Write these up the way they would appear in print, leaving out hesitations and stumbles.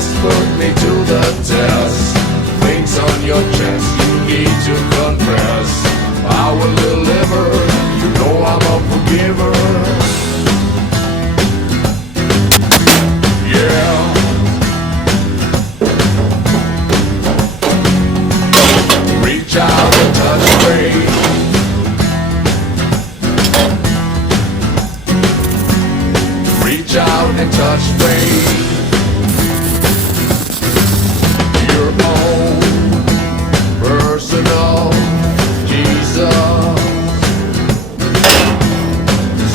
best, put me to the test. Things on your chest, you need to confess. I will deliver, you know I'm a forgiver. Yeah. Reach out and touch faith. Reach out and touch faith. Your own personal Jesus.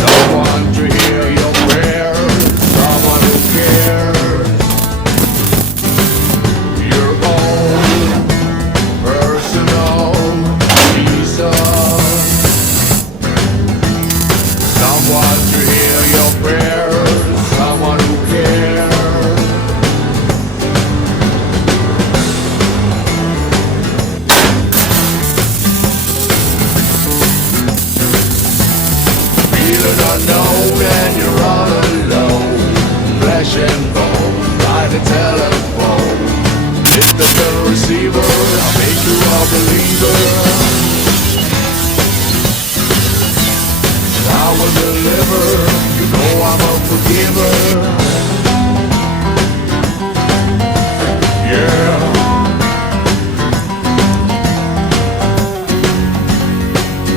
Someone to hear your prayers. Someone who cares. Your own personal Jesus. Someone to hear your prayers. Someone who cares. Feeling unknown and you're all alone. Flesh and bone by the telephone. Hit the receiver, I'll make you a believer. I will deliver, you know I'm a forgiver. Yeah.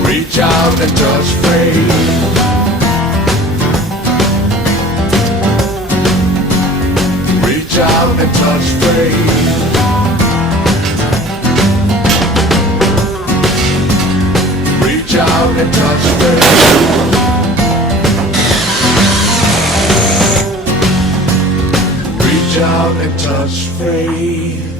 Reach out and touch faith. Reach out and touch faith. Reach out and touch faith. Reach out and touch faith.